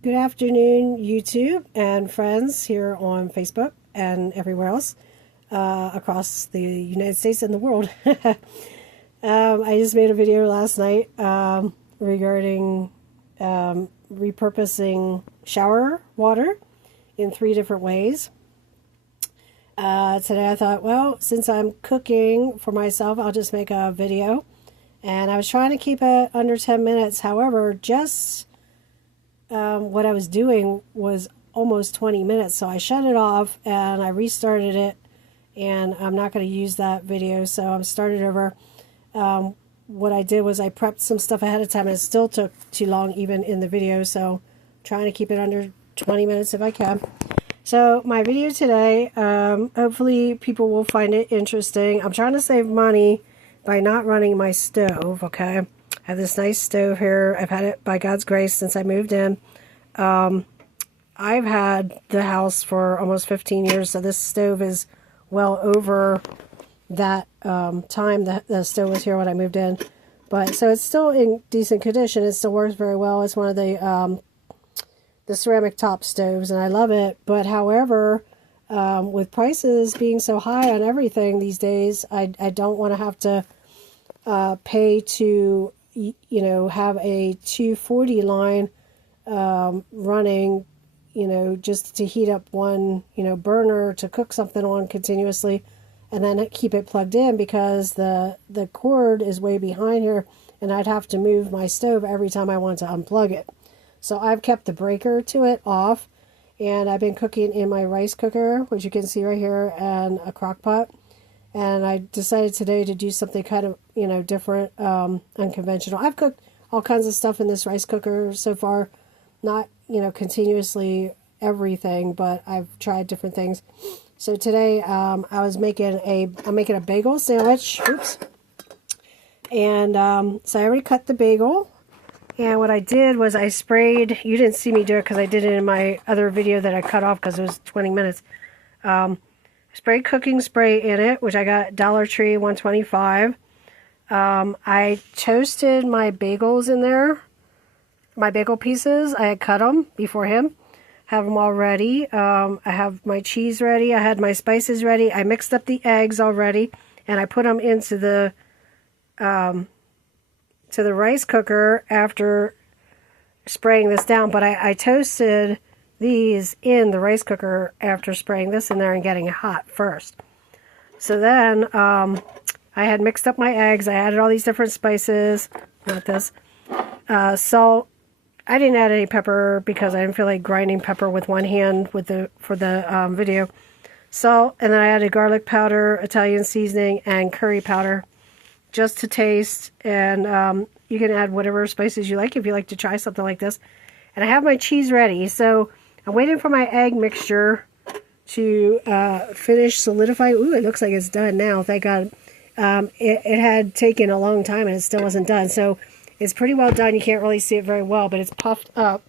Good afternoon, YouTube and friends here on Facebook and everywhere else across the United States and the world. I just made a video last night regarding repurposing shower water in 3 different ways. Today I thought, well, since I'm cooking for myself, I'll just make a video. And I was trying to keep it under 10 minutes. However, just what I was doing was almost 20 minutes, so I shut it off and I restarted it, and I'm not going to use that video, so I'm started over. What I did was I prepped some stuff ahead of time, and it still took too long even in the video, so I'm trying to keep it under 20 minutes if I can. So my video today, hopefully people will find it interesting. I'm trying to save money by not running my stove, okay? I have this nice stove here. I've had it by God's grace since I moved in. I've had the house for almost 15 years, so this stove is well over that time that the stove was here when I moved in. But so it's still in decent condition. It still works very well. It's one of the ceramic top stoves, and I love it. But however, with prices being so high on everything these days, I don't want to have to pay to have a 240 line running, just to heat up one, burner to cook something on continuously, and then keep it plugged in, because the cord is way behind here, and I'd have to move my stove every time I want to unplug it. So I've kept the breaker to it off, and I've been cooking in my rice cooker, which you can see right here, and a crock pot. And I decided today to do something kind of, different, unconventional. I've cooked all kinds of stuff in this rice cooker so far. Not, continuously everything, but I've tried different things. So today I'm making a bagel sandwich. Oops. And so I already cut the bagel. And what I did was I sprayed, you didn't see me do it because I did it in my other video that I cut off because it was 20 minutes. Sprayed cooking spray in it, which I got Dollar Tree, $1.25. I toasted my bagels in there, my bagel pieces. I had cut them beforehand, have them all ready. I have my cheese ready. I had my spices ready. I mixed up the eggs already, and I put them into the rice cooker after spraying this down. But I toasted these in the rice cooker after spraying this in there and getting it hot first. So then I had mixed up my eggs. I added all these different spices, not this, salt. I didn't add any pepper because I didn't feel like grinding pepper with one hand for the video. Salt, and then I added garlic powder, Italian seasoning, and curry powder just to taste. And you can add whatever spices you like if you like to try something like this. And I have my cheese ready, so I'm waiting for my egg mixture to finish solidifying. Ooh, it looks like it's done now, thank God. It had taken a long time and it still wasn't done, so it's pretty well done. You can't really see it very well, but it's puffed up.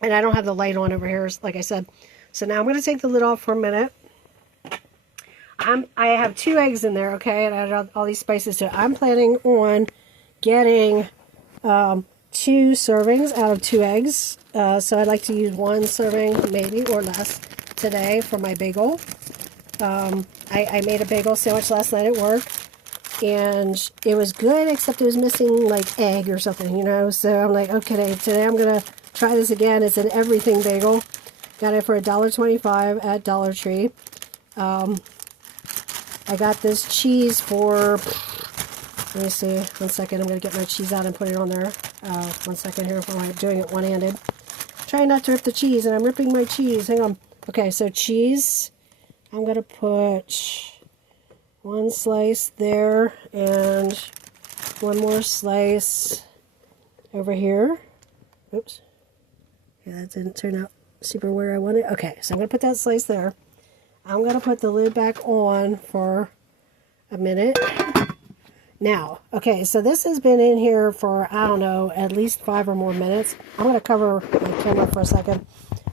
And I don't have the light on over here, like I said. So now I'm going to take the lid off for a minute. I have 2 eggs in there, okay, and I added all these spices to it. I'm planning on getting 2 servings out of 2 eggs. So I'd like to use 1 serving, maybe, or less today for my bagel. I made a bagel sandwich last night at work, and it was good, except it was missing, like, egg or something, So I'm like, okay, today I'm going to try this again. It's an everything bagel. Got it for $1.25 at Dollar Tree. I got this cheese for, let me see, 1 second. I'm going to get my cheese out and put it on there. 1 second here while I'm doing it one-handed. Trying not to rip the cheese, and I'm ripping my cheese. Hang on. Okay, so cheese. I'm going to put 1 slice there and 1 more slice over here. Oops. Yeah, that didn't turn out super where I wanted. Okay, so I'm going to put that slice there. I'm going to put the lid back on for a minute. Now, okay, so this has been in here for, I don't know, at least 5 or more minutes. I'm going to cover my camera for a second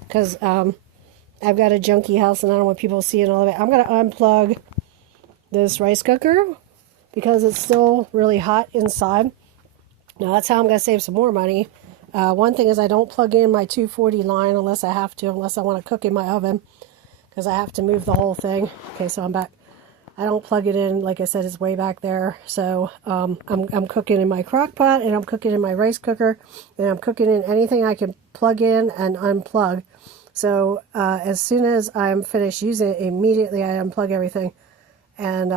because I've got a junky house and I don't want people seeing all of it. I'm going to unplug this rice cooker because it's still really hot inside. Now, that's how I'm going to save some more money. One thing is I don't plug in my 240 line unless I have to, unless I want to cook in my oven, because I have to move the whole thing. Okay, so I'm back. I don't plug it in. Like I said, it's way back there. So I'm cooking in my crock pot, and I'm cooking in my rice cooker, and I'm cooking in anything I can plug in and unplug. So as soon as I'm finished using it, immediately I unplug everything. And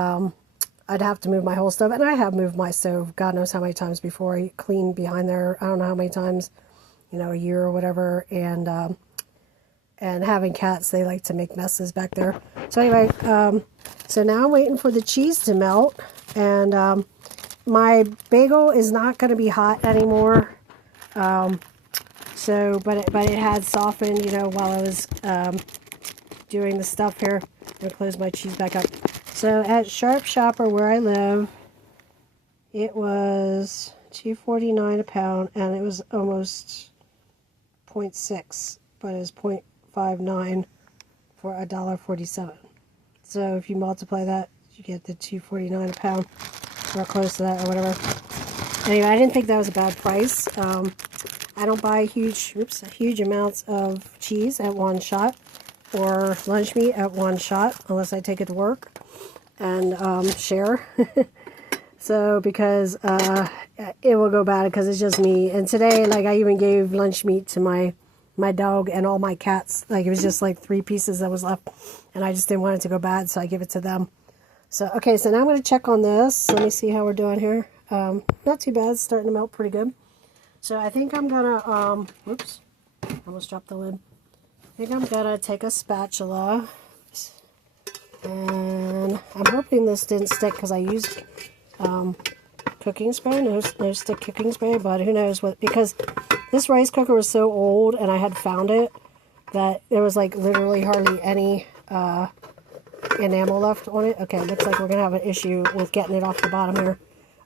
I'd have to move my whole stove. And I have moved my stove God knows how many times before. I cleaned behind there, I don't know how many times, you know, a year or whatever. And having cats, they like to make messes back there. So anyway, so now I'm waiting for the cheese to melt. And my bagel is not going to be hot anymore. So, but it had softened, you know, while I was doing the stuff here. I'm going to close my cheese back up. So at Sharp Shopper where I live, it was $2.49 a pound, and it was almost 0.6, but it was 0.59 for $1.47. So if you multiply that, you get the $2.49 a pound, or close to that, or whatever. Anyway, I didn't think that was a bad price. I don't buy huge amounts of cheese at one shot, or lunch meat at one shot, unless I take it to work and share. So because it will go bad because it's just me. And today, like, I even gave lunch meat to my dog and all my cats. Like, it was just like 3 pieces that was left, and I just didn't want it to go bad, so I give it to them. So okay, so now I'm going to check on this. Let me see how we're doing here. Not too bad. It's starting to melt pretty good. So I think I'm gonna whoops, almost dropped the lid. I think I'm gonna take a spatula, and I'm hoping this didn't stick because I used cooking spray, no stick cooking spray, but who knows what, because this rice cooker was so old and I had found it that there was like literally hardly any enamel left on it. Okay, looks like we're gonna have an issue with getting it off the bottom here.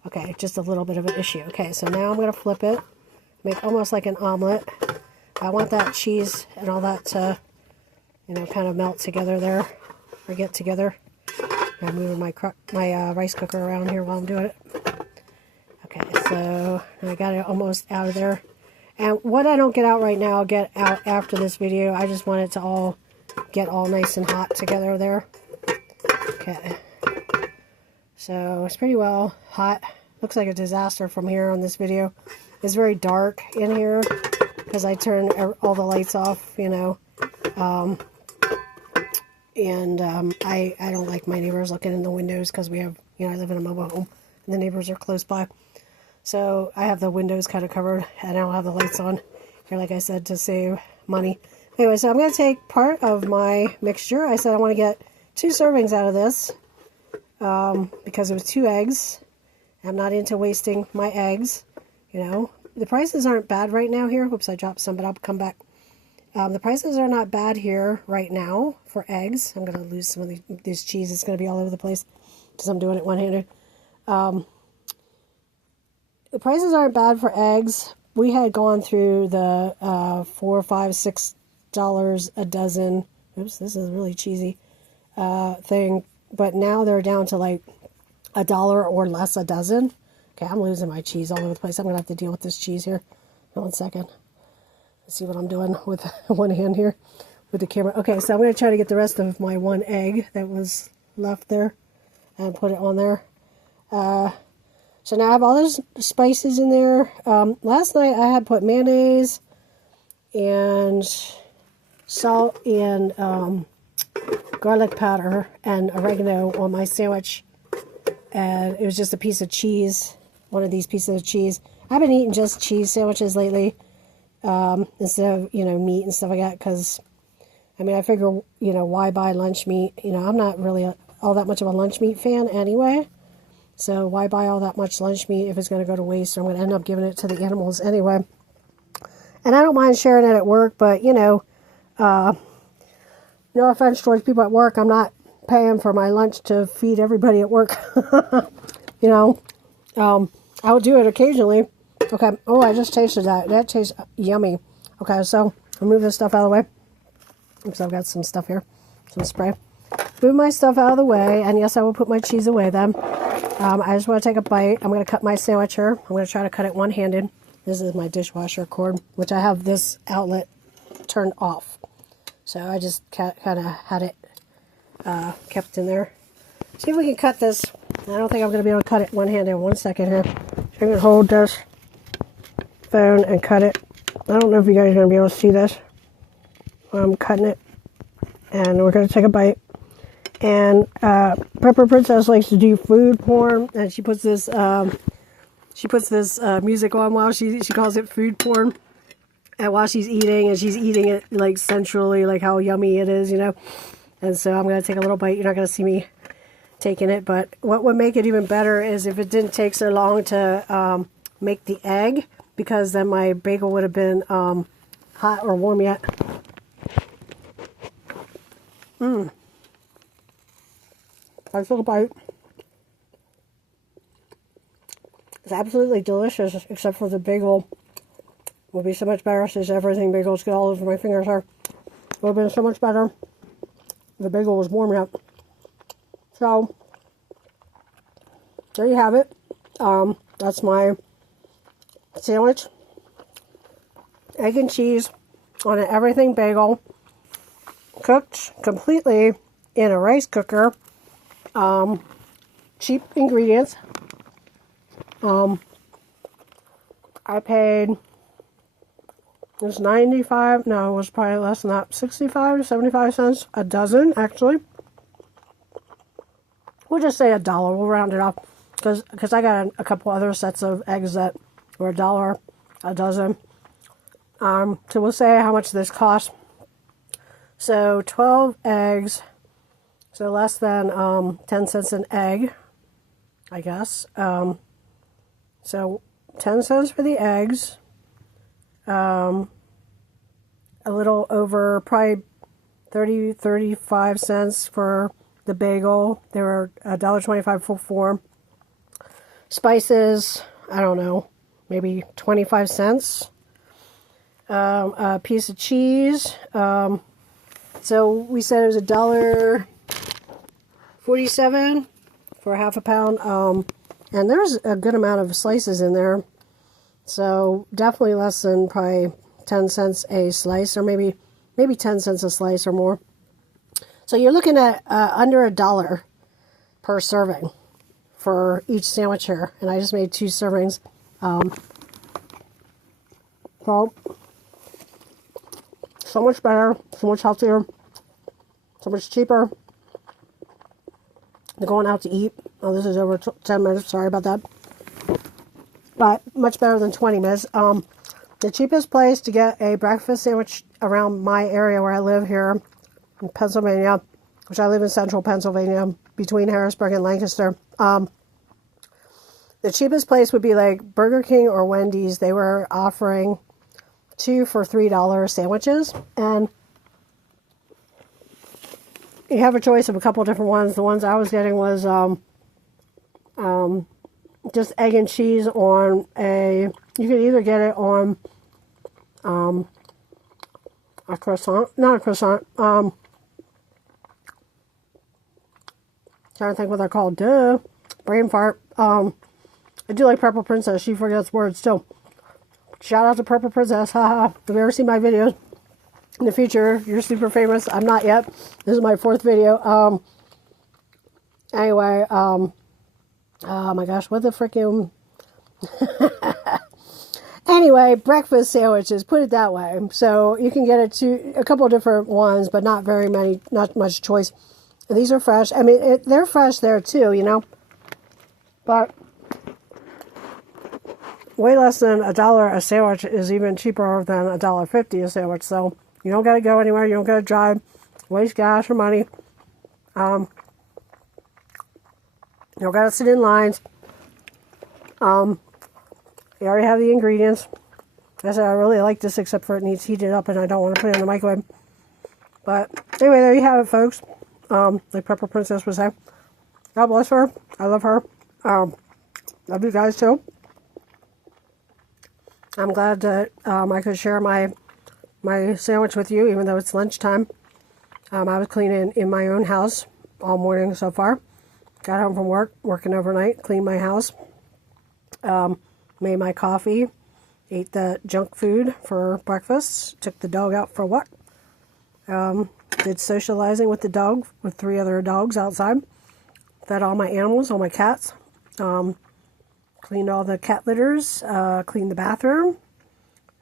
Okay, just a little bit of an issue. Okay, so now I'm gonna flip it, make almost like an omelet. I want that cheese and all that to, you know, kind of melt together there, or get together. I'm moving my rice cooker around here while I'm doing it. Okay, so I got it almost out of there. And what I don't get out right now, I'll get out after this video. I just want it to all get all nice and hot together there. Okay. So it's pretty well hot. Looks like a disaster from here on this video. It's very dark in here because I turned all the lights off, you know. I don't like my neighbors looking in the windows because we have, you know, I live in a mobile home and the neighbors are close by. So I have the windows kind of covered and I don't have the lights on here, like I said, to save money. Anyway, so I'm going to take part of my mixture. I said I want to get 2 servings out of this because it was 2 eggs. I'm not into wasting my eggs, you know. The prices aren't bad right now here. Oops, I dropped some, but I'll come back. The prices are not bad here right now for eggs. I'm going to lose some of this cheese. It's going to be all over the place because I'm doing it one-handed. The prices aren't bad for eggs. We had gone through the $4, $5, $6 a dozen. Oops, this is really cheesy thing. But now they're down to like $1 or less a dozen. Okay, I'm losing my cheese all over the place. I'm going to have to deal with this cheese here. 1 second. Let's see what I'm doing with one hand here with the camera. Okay, so I'm going to try to get the rest of my 1 egg that was left there and put it on there. So now I have all those spices in there. Last night I had put mayonnaise and salt and garlic powder and oregano on my sandwich. And it was just a piece of cheese, one of these pieces of cheese. I've been eating just cheese sandwiches lately instead of, you know, meat and stuff like that. Because, I mean, I figure, you know, why buy lunch meat? You know, I'm not really all that much of a lunch meat fan anyway. So why buy all that much lunch meat if it's going to go to waste? Or I'm going to end up giving it to the animals anyway. And I don't mind sharing it at work, but, you know, no offense towards people at work. I'm not paying for my lunch to feed everybody at work. You know, I'll do it occasionally. Okay. Oh, I just tasted that. That tastes yummy. Okay, so I'll move this stuff out of the way. Oops, I've got some stuff here. Some spray. Move my stuff out of the way. And yes, I will put my cheese away then. I just want to take a bite. I'm going to cut my sandwich here. I'm going to try to cut it one-handed. This is my dishwasher cord, which I have this outlet turned off. So I just kind of had it kept in there. See if we can cut this. I don't think I'm going to be able to cut it one-handed. 1 second here. So I'm going to hold this phone and cut it. I don't know if you guys are going to be able to see this. I'm cutting it. And we're going to take a bite. And Pepper Princess likes to do food porn. And she puts this music on while she calls it food porn. And while she's eating, and she's eating it like sensually, like how yummy it is, you know. And so I'm going to take a little bite. You're not going to see me taking it. But what would make it even better is if it didn't take so long to make the egg, because then my bagel would have been hot or warm yet. I took a bite. It's absolutely delicious, except for the bagel. Would be so much better since everything bagels get all over my fingers here. Would have been so much better. The bagel was warm yet. So there you have it. That's my sandwich. Egg and cheese on an everything bagel. Cooked completely in a rice cooker. Cheap ingredients. I paid, it was 95, no, it was probably less than that, 65 to 75 cents a dozen, actually. We'll just say $1, we'll round it off, because I got a couple other sets of eggs that were $1 a dozen. So we'll say how much this cost. So 12 eggs, so less than 10 cents an egg, I guess. So 10 cents for the eggs, a little over probably 35 cents for the bagel. They were $1.25 for 4. Spices, I don't know, maybe 25 cents. A piece of cheese. So we said it was $1.47 for half a pound. And there's a good amount of slices in there. So definitely less than probably 10 cents a slice, or maybe 10 cents a slice or more. So you're looking at under $1 per serving for each sandwich here. And I just made 2 servings. So much better, so much healthier, so much cheaper than going out to eat. Oh, this is over 10 minutes. Sorry about that. But much better than 20 minutes. The cheapest place to get a breakfast sandwich around my area where I live here in Pennsylvania, which I live in central Pennsylvania, between Harrisburg and Lancaster. The cheapest place would be like Burger King or Wendy's. They were offering 2 for $3 sandwiches. And you have a choice of a couple different ones. The ones I was getting was just egg and cheese on you could either get it on a croissant, not a croissant, trying to think what they're called, brain fart. I do like Pepper Princess, she forgets words still. Shout out to Pepper Princess, haha. If you ever seen my videos in the future, you're super famous. I'm not yet. This is my 4th video. Anyway, oh my gosh, what the freaking... Anyway, breakfast sandwiches, put it that way. So you can get a couple of different ones, but not very many, not much choice. And these are fresh. I mean, they're fresh there too, you know. But way less than $1 a sandwich is even cheaper than $1.50 a sandwich. So you don't got to go anywhere. You don't got to drive, waste gas or money. You don't got to sit in lines. You already have the ingredients. I said I really like this, except for it needs heated up and I don't want to put it in the microwave. But anyway, there you have it, folks. Like Pepper Princess was saying. God bless her. I love her. Love you guys too. I'm glad that I could share my sandwich with you, even though it's lunchtime. I was cleaning in my own house all morning so far. Got home from work, working overnight, cleaned my house. Made my coffee, ate the junk food for breakfast, took the dog out for a walk, did socializing with the dog, with 3 other dogs outside, fed all my animals, all my cats, cleaned all the cat litters, cleaned the bathroom,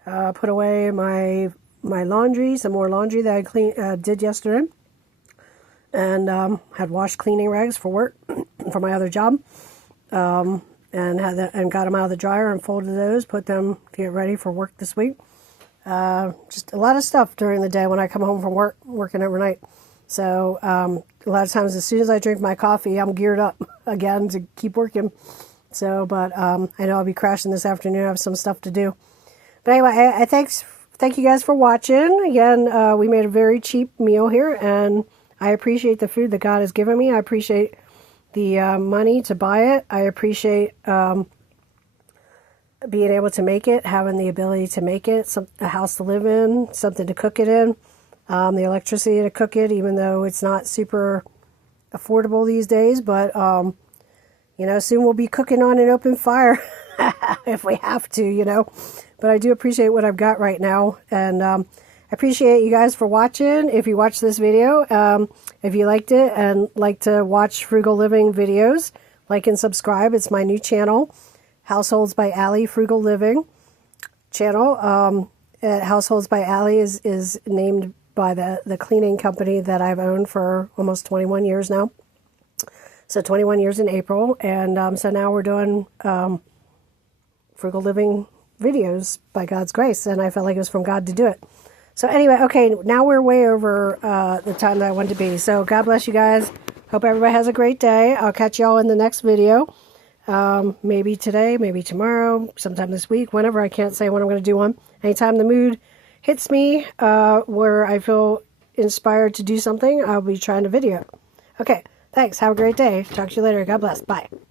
put away my laundry, some more laundry that I did yesterday, and had washed cleaning rags for work for my other job, and got them out of the dryer and folded those, put them to get ready for work this week. Just a lot of stuff during the day when I come home from work, working overnight. So a lot of times as soon as I drink my coffee, I'm geared up again to keep working. So, but I know I'll be crashing this afternoon. I have some stuff to do. But anyway, I thank you guys for watching. Again, we made a very cheap meal here, and I appreciate the food that God has given me. I appreciate the money to buy it. I appreciate being able to make it, having the ability to make it, a house to live in, something to cook it in, the electricity to cook it, even though it's not super affordable these days. But, you know, soon we'll be cooking on an open fire if we have to, you know. But I do appreciate what I've got right now. And I appreciate you guys for watching. If you watched this video, if you liked it and like to watch Frugal Living videos, like and subscribe. It's my new channel, Households by Allie Frugal Living channel. Households by Allie is named by the cleaning company that I've owned for almost 21 years now. So 21 years in April. And so now we're doing Frugal Living videos by God's grace. And I felt like it was from God to do it. So anyway, okay, now we're way over the time that I wanted to be. So God bless you guys. Hope everybody has a great day. I'll catch y'all in the next video. Maybe today, maybe tomorrow, sometime this week, whenever. I can't say when I'm going to do one. Anytime the mood hits me where I feel inspired to do something, I'll be trying to video. Okay, thanks. Have a great day. Talk to you later. God bless. Bye.